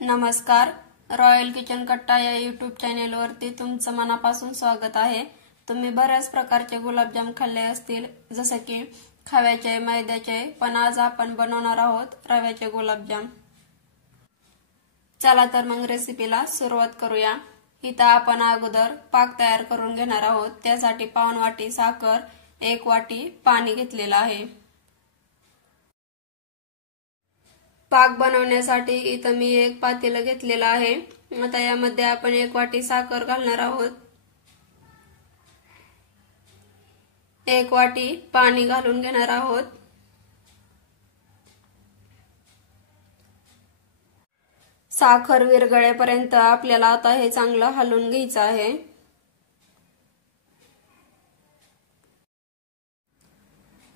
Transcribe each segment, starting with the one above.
नमस्कार. Royal kitchen कट्टा या यूट्यूब चॅनेलवरती तुमचं मनापासून स्वागत आहे. तुम्ही बऱ्याच प्रकारचे गुलाबजाम खाल्ले असतील, जसे की खव्याचे, मैद्याचे, पण आज आपण बनवणार आहोत रव्याचे गुलाबजाम. चला तर मग रेसिपीला सुरुवात करूया. इथं आपण अगोदर पाक तयार करून घेणार आहोत. त्यासाठी पाऊण वाटी साखर, 1 वाटी पाणी घेतलेलं आहे. पाक बनवण्यासाठी इथं मी एक पातेलं घेतलेलं आहे. आता यामध्ये आपण 1 वाटी साखर घालणार आहोत. 1 वाटी पाणी घालून घेणार आहोत. साखर विरघळेपर्यंत आपल्याला आता हे चांगलं हलवून घ्यायचं आहे.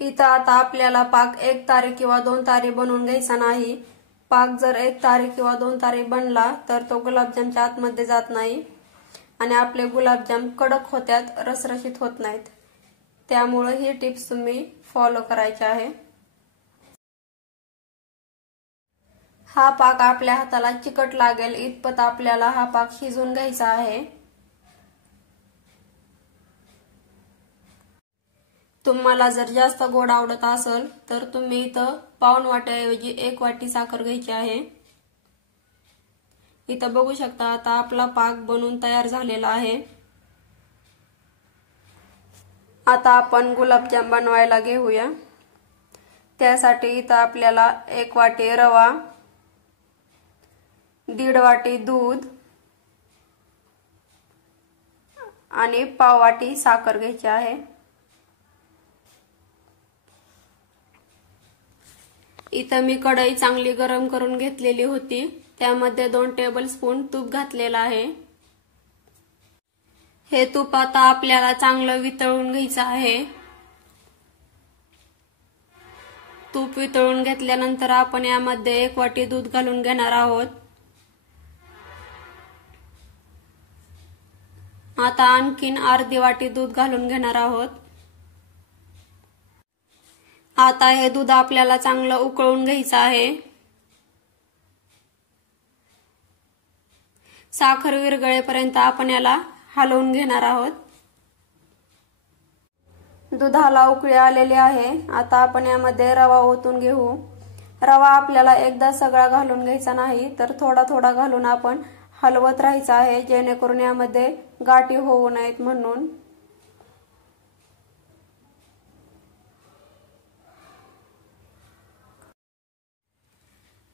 इथं आता आपल्याला पाक 1 तारे किंवा 2 तारे बनवून घ्यायचा नाही. पाक जर 1 तारे किंवा 2 तारे बनला तर तो गुलाबजामच्या आतमध्ये जात नाही आणि आपले गुलाबजाम कडक होतात, रसरशीत होत नाहीत. त्यामुळे ही टिप्स तुम्ही फॉलो करायची आहे. हा पाक आपल्या हाताला चिकट लागेल इतपत आपल्याला हा पाक शिजवून घ्यायचा आहे. तुम्हाला जर जास्त गोड आवडत असेल तर तुम्ही इथं पाऊण वाट्याऐवजी 1 वाटी साखर घ्यायची आहे. इथं बघू शकता आता आपला पाक बनवून तयार झालेला आहे. आता आपण गुलाबजाम बनवायला घेऊया. त्यासाठी इथं आपल्याला 1 वाटी रवा, 1.5 वाटी दूध आणि पाव वाटी साखर घ्यायची आहे. इथं मी कढई चांगली गरम करून घेतलेली होती. त्यामध्ये 2 टेबलस्पून तूप घातलेलं आहे. हे तूप आता आपल्याला चांगलं वितळून घ्यायचं आहे. तूप वितळून घेतल्यानंतर आपण यामध्ये 1 वाटी दूध घालून घेणार आहोत. आता आणखीन अर्धी वाटी दूध घालून घेणार आहोत. आता हे दूध आपल्याला चांगलं उकळून घ्यायचं आहे. साखर विरघळेपर्यंत आपण याला हलवून घेणार आहोत. दुधाला उकळी आलेली आहे. आता आपण यामध्ये रवा ओतून घेऊ. रवा आपल्याला एकदा सगळा घालून घ्यायचा नाही तर थोडा थोडा घालून आपण हलवत राहायचं आहे, जेणेकरून यामध्ये गाठी होऊ नयेत म्हणून.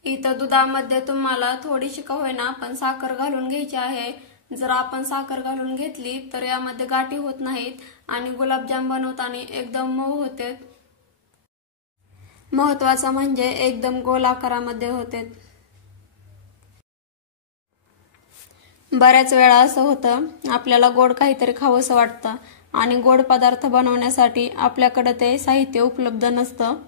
इथं दुधामध्ये तुम्हाला थोडीशी का होईना पण साखर घालून घ्यायची आहे. जर आपण साखर घालून घेतली तर यामध्ये गाठी होत नाहीत आणि गुलाबजाम बनवताना एकदम मऊ होते. महत्वाचं म्हणजे एकदम गोल आकारामध्ये होते. बऱ्याच वेळा असं होतं, आपल्याला गोड काहीतरी खावंसं वाटतं आणि गोड पदार्थ बनवण्यासाठी आपल्याकडे ते साहित्य उपलब्ध नसतं.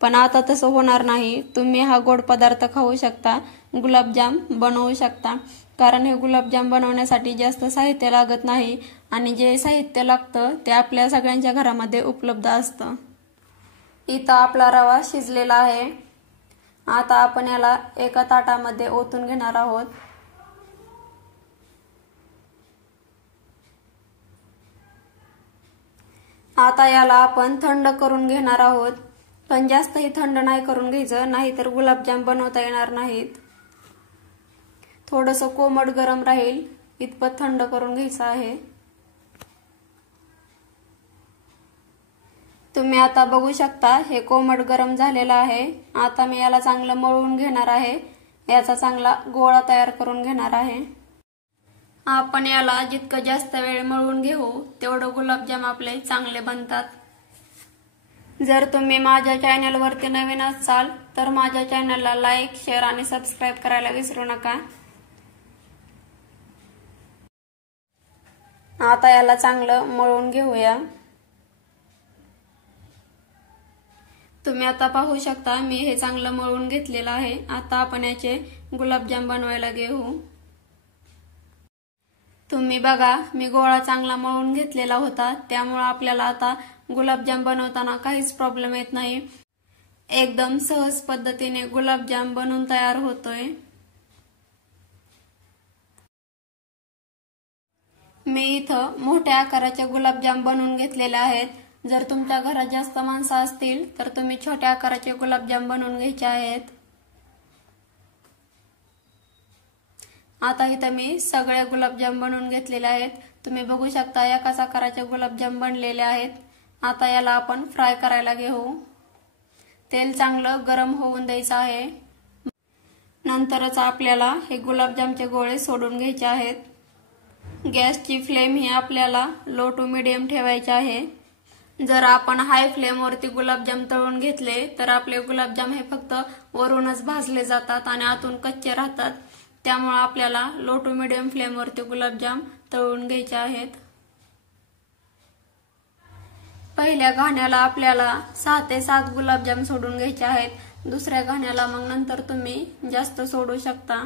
पण आता तसं होणार नाही. तुम्ही हा गोड पदार्थ खाऊ शकता, गुलाबजाम बनवू शकता. कारण हे गुलाबजाम बनवण्यासाठी जास्त साहित्य लागत नाही आणि जे साहित्य लागतं ते आपल्या सगळ्यांच्या घरामध्ये उपलब्ध असतं. इथं आपला रवा शिजलेला आहे. आता आपण याला एका ताटामध्ये ओतून घेणार आहोत. आता याला आपण थंड करून घेणार आहोत. पण जास्तही थंड नाही करून घ्यायचं, नाहीतर गुलाबजाम बनवता येणार नाहीत. थोडंसं कोमट गरम राहील इतपत थंड करून घ्यायचं आहे. तुम्ही आता बघू शकता हे कोमट गरम झालेलं आहे. आता मी याला चांगलं मळून घेणार आहे. याचा चांगला गोळा तयार करून घेणार आहे. आपण याला जितकं जास्त वेळ मळून घेऊ तेवढं गुलाबजाम आपले चांगले बनतात. जर तुम्ही माझ्या चॅनलवरती नवीन असाल तर माझ्या चॅनलला लाईक, शेअर आणि सबस्क्राईब करायला विसरू नका. आता याला चांगलं मळून घेऊया. तुम्ही आता पाहू शकता मी हे चांगलं मळून घेतलेलं आहे. आता आपण याचे गुलाबजाम बनवायला घेऊ. तुम्ही बघा मी गोळा चांगला मळून घेतलेला होता, त्यामुळे आपल्याला आता गुलाबजाम बनवताना काहीच प्रॉब्लेम येत नाही. एकदम सहज पद्धतीने गुलाबजाम बनवून तयार होतोय. मी इथं मोठ्या आकाराचे गुलाबजाम बनवून घेतलेले आहेत. जर तुमच्या घरात जास्त माणसं असतील तर तुम्ही छोट्या आकाराचे गुलाबजाम बनवून घ्यायचे आहेत. आता इथं मी सगळे गुलाबजाम बनवून घेतलेले आहेत. तुम्ही बघू शकता एकाच आकाराचे गुलाबजाम बनलेले आहेत. आता याला आपण फ्राय करायला घेऊ. तेल चांगलं गरम होऊन द्यायचं आहे. नंतरच आपल्याला हे गुलाबजामचे गोळे सोडून घ्यायचे आहेत. गॅसची फ्लेम ही आपल्याला लो टू मीडियम ठेवायची आहे. जर आपण हाय फ्लेमवरती गुलाबजाम तळून घेतले तर आपले गुलाबजाम हे फक्त वरूनच भाजले जातात आणि आतून कच्चे राहतात. त्यामुळे आपल्याला लो टू मीडियम फ्लेमवरती गुलाबजाम तळून घ्यायचे आहेत. पहिल्या घाण्याला आपल्याला 6 ते 7 गुलाबजाम सोडून घ्यायचे आहेत. दुसऱ्या घाण्याला मग नंतर तुम्ही जास्त सोडू शकता.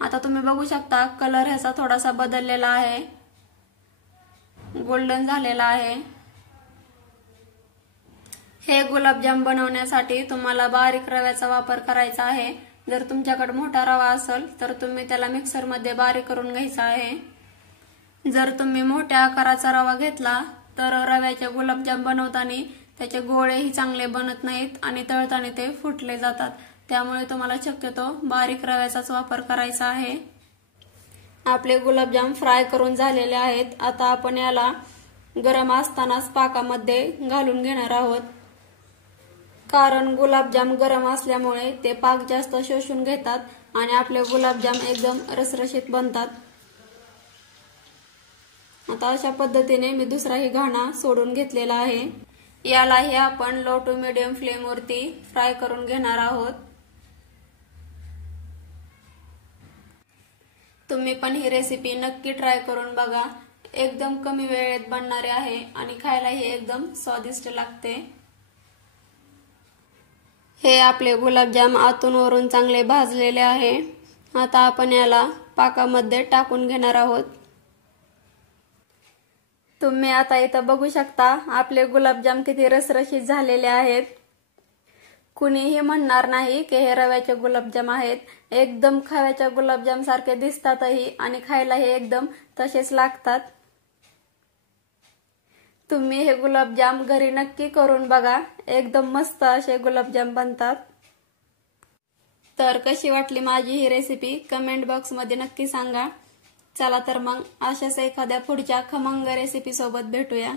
आता तुम्ही बघू शकता कलर ह्याचा थोडासा बदललेला आहे, गोल्डन झालेला आहे. हे गुलाबजाम बनवण्यासाठी तुम्हाला बारीक रव्याचा वापर करायचा आहे. जर तुमच्याकडे मोठा रवा असेल तर तुम्ही त्याला मिक्सर मध्ये बारीक करून घ्यायचा आहे. जर तुम्ही मोठ्या आकाराचा रवा घेतला तर रव्याचे गुलाबजाम बनवताना त्याचे गोळेही चांगले बनत नाहीत आणि तळताना ते फुटले जातात. त्यामुळे तुम्हाला शक्यतो बारीक रव्याचाच वापर करायचा आहे. आपले गुलाबजाम फ्राय करून झालेले आहेत. आता आपण याला गरम असतानाच पाकामध्ये घालून घेणार आहोत. कारण गुलाबजाम गरम असल्यामुळे ते पाक जास्त शोषून घेतात आणि आपले गुलाबजाम एकदम रसरशीत बनतात. आता अशा पद्धतीने मी दुसराही घाणा सोडून घेतलेला आहे. यालाही आपण लो टू मीडियम फ्लेमवरती फ्राय करून घेणार आहोत. तुम्ही पण ही रेसिपी नक्की ट्राय करून बघा. एकदम कमी वेळेत बनणारे आहे आणि खायलाही एकदम स्वादिष्ट लागते. हे आपले गुलाबजाम आतून वरून चांगले भाजलेले आहे. आता आपण याला पाकामध्ये टाकून घेणार आहोत. तुम्ही आता इथं बघू शकता आपले गुलाबजाम किती रसरशीत झालेले आहेत. कुणीही म्हणणार नाही की हे रव्याचे गुलाबजाम आहेत. एकदम खव्याच्या गुलाबजाम सारखे दिसतातही आणि खायलाही एकदम तसेच लागतात. तुम्ही हे गुलाबजाम घरी नक्की करून बघा. एकदम मस्त असे गुलाबजाम बनतात. तर कशी वाटली माझी ही रेसिपी कमेंट बॉक्स मध्ये नक्की सांगा. चला तर मग अशाच एखाद्या पुढच्या खमंग रेसिपी सोबत भेटूया.